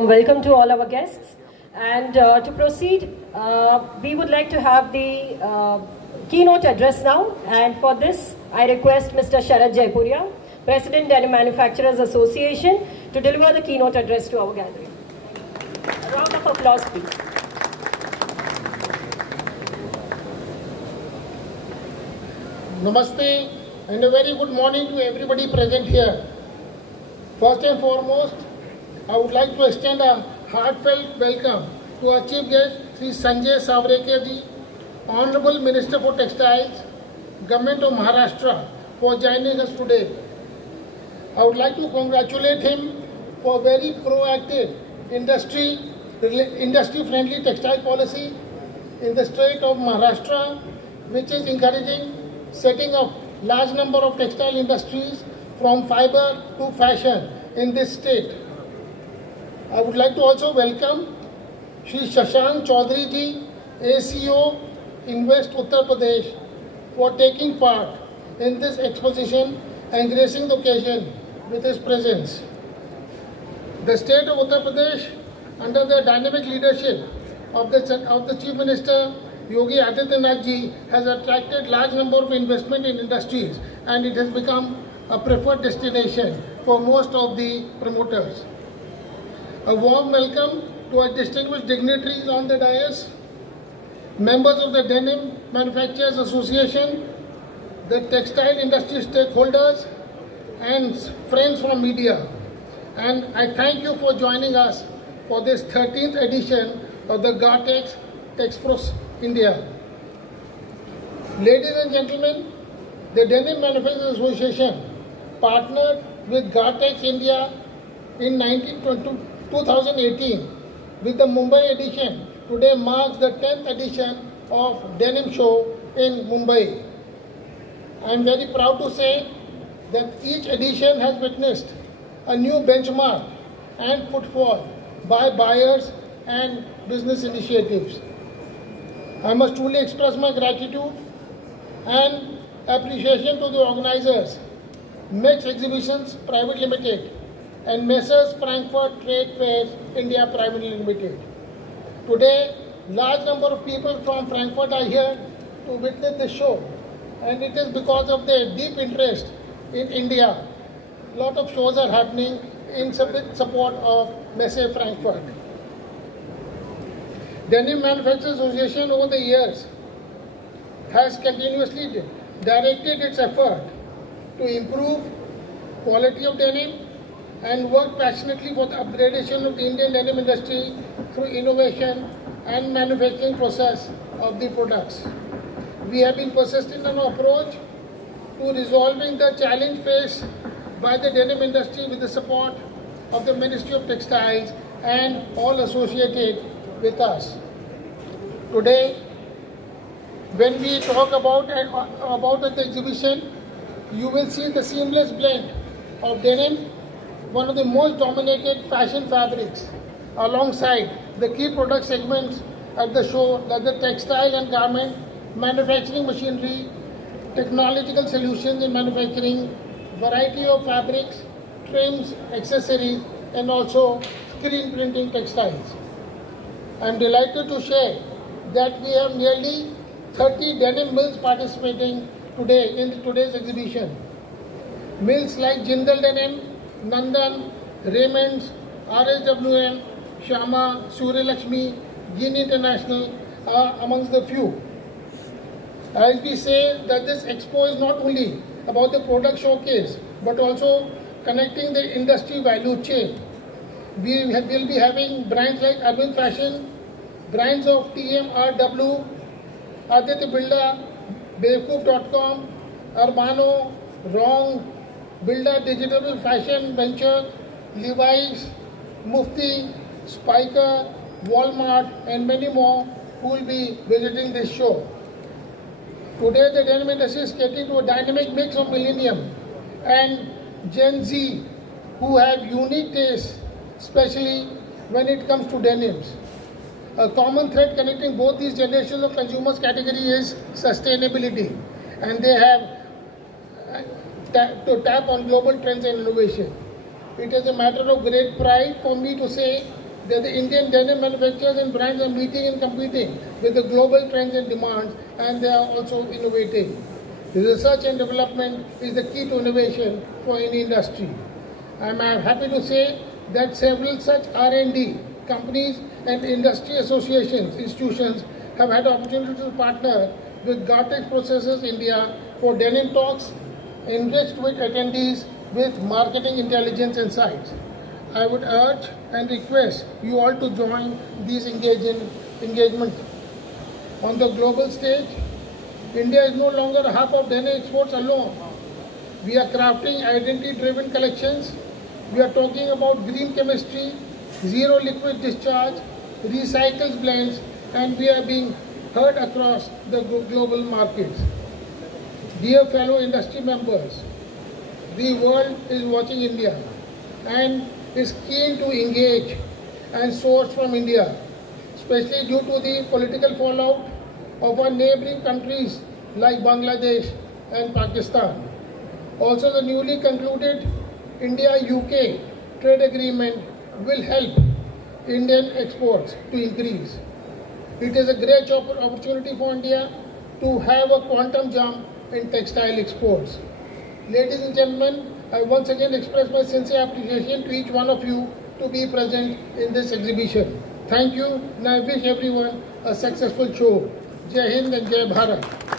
Welcome to all our guests. And to proceed, we would like to have the keynote address now. And for this, I request Mr. Sharad Jaipuria, President, Denim Manufacturers Association, to deliver the keynote address to our gathering. A round of applause, please. Namaste and a very good morning to everybody present here. First and foremost, I would like to extend a heartfelt welcome to our Chief Guest, Sri Sanjay Savrekar ji, Honorable Minister for Textiles, Government of Maharashtra, for joining us today. I would like to congratulate him for very proactive industry-friendly textile policy in the state of Maharashtra, which is encouraging setting up large number of textile industries from fiber to fashion in this state. I would like to also welcome Shri Shashank Chaudhary ji, ACO Invest Uttar Pradesh, for taking part in this exposition and gracing the occasion with his presence. The state of Uttar Pradesh, under the dynamic leadership of the Chief Minister Yogi Adityanath ji, has attracted large number of investment in industries, and it has become a preferred destination for most of the promoters. A warm welcome to our distinguished dignitaries on the dais, members of the Denim Manufacturers Association, the textile industry stakeholders, and friends from media. And I thank you for joining us for this 13th edition of the GATEX Texpros India. Ladies and gentlemen, the Denim Manufacturers Association partnered with GATEX India in 2018 with the Mumbai edition. Today marks the 10th edition of Denim Show in Mumbai. I am very proud to say that each edition has witnessed a new benchmark and footfall by buyers and business initiatives. I must truly express my gratitude and appreciation to the organizers, MEX Exhibitions Private Limited and Messrs Frankfurt Trade Fairs India Private Limited. Today, large number of people from Frankfurt are here to witness the show, and it is because of their deep interest in India. A lot of shows are happening in support of Messe Frankfurt. Denim Manufacturers Association over the years has continuously directed its effort to improve quality of denim and work passionately for the upgradation of the Indian denim industry through innovation and manufacturing process of the products. We have been persistent in our approach to resolving the challenge faced by the denim industry with the support of the Ministry of Textiles and all associated with us. Today, when we talk about the exhibition, you will see the seamless blend of denim, one of the most dominated fashion fabrics, alongside the key product segments at the show, like the textile and garment, manufacturing machinery, technological solutions in manufacturing, variety of fabrics, trims, accessories, and also screen printing textiles. I am delighted to share that we have nearly 30 denim mills participating today in today's exhibition. Mills like Jindal Denim, Nandan, Raymond's, RSWM, Shama, Surya Lakshmi, Gin International are amongst the few. As we say that this expo is not only about the product showcase, but also connecting the industry value chain. We will be having brands like Urban Fashion, brands of TMRW, Aditya Birla, Bewakoof.com, Urbano, Wrong, Builder Digital Fashion Venture, Levi's, Mufti, Spiker, Walmart, and many more who will be visiting this show. Today, the denim industry is catering to a dynamic mix of millennium and Gen Z who have unique tastes, especially when it comes to denims. A common thread connecting both these generations of consumers category is sustainability, and they have to tap on global trends and innovation. It is a matter of great pride for me to say that the Indian denim manufacturers and brands are meeting and competing with the global trends and demands, and they are also innovating. Research and development is the key to innovation for any industry. I am happy to say that several such R&D companies and industry associations, institutions have had opportunity to partner with Gartex Processes India for denim talks, enriched with attendees with marketing intelligence insights. I would urge and request you all to join these engagements. On the global stage, India is no longer a hub of denim exports alone. We are crafting identity-driven collections. We are talking about green chemistry, zero liquid discharge, recycled blends, and we are being heard across the global markets. Dear fellow industry members, the world is watching India and is keen to engage and source from India, especially due to the political fallout of our neighboring countries like Bangladesh and Pakistan. Also, the newly concluded India-UK trade agreement will help Indian exports to increase. It is a great opportunity for India to have a quantum jump in textile exports. Ladies and gentlemen, I once again express my sincere appreciation to each one of you to be present in this exhibition. Thank you, and I wish everyone a successful show. Jai Hind and Jai Bharat.